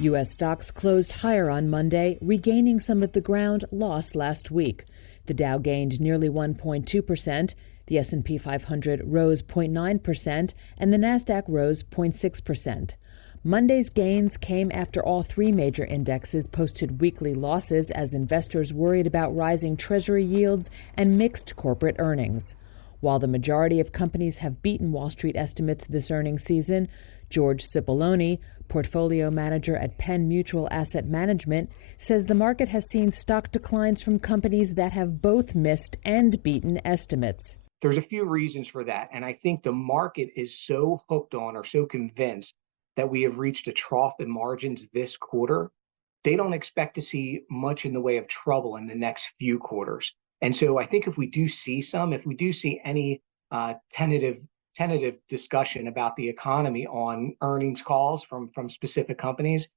U.S. stocks closed higher on Monday, regaining some of the ground lost last week. The Dow gained nearly 1.2%, the S&P 500 rose 0.9%, and the Nasdaq rose 0.6%. Monday's gains came after all three major indexes posted weekly losses as investors worried about rising Treasury yields and mixed corporate earnings. While the majority of companies have beaten Wall Street estimates this earnings season, George Cipollone, portfolio manager at Penn Mutual Asset Management, says the market has seen stock declines from companies that have both missed and beaten estimates. There's a few reasons for that, and I think the market is so hooked on or so convinced that we have reached a trough in margins this quarter. They don't expect to see much in the way of trouble in the next few quarters. And so I think if we do see any tentative discussion about the economy on earnings calls from specific companies,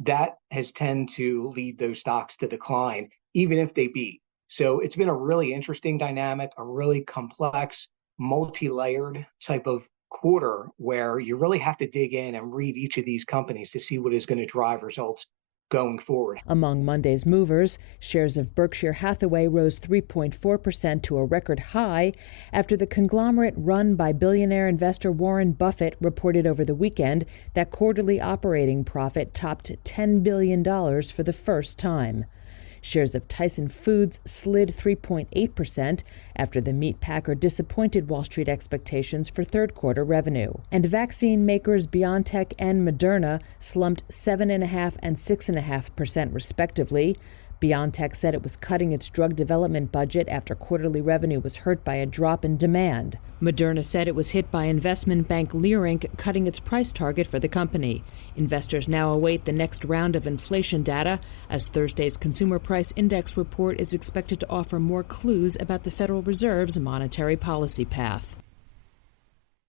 that has tended to lead those stocks to decline, even if they beat. So it's been a really interesting dynamic, a really complex, multi-layered type of quarter where you really have to dig in and read each of these companies to see what is going to drive results going forward. Among Monday's movers, shares of Berkshire Hathaway rose 3.4% to a record high after the conglomerate run by billionaire investor Warren Buffett reported over the weekend that quarterly operating profit topped $10 billion for the first time. Shares of Tyson Foods slid 3.8% after the meat packer disappointed Wall Street expectations for third-quarter revenue. And vaccine makers BioNTech and Moderna slumped 7.5% and 6.5% respectively. BioNTech said it was cutting its drug development budget after quarterly revenue was hurt by a drop in demand. Moderna said it was hit by investment bank Leerink cutting its price target for the company. Investors now await the next round of inflation data, as Thursday's Consumer Price Index report is expected to offer more clues about the Federal Reserve's monetary policy path.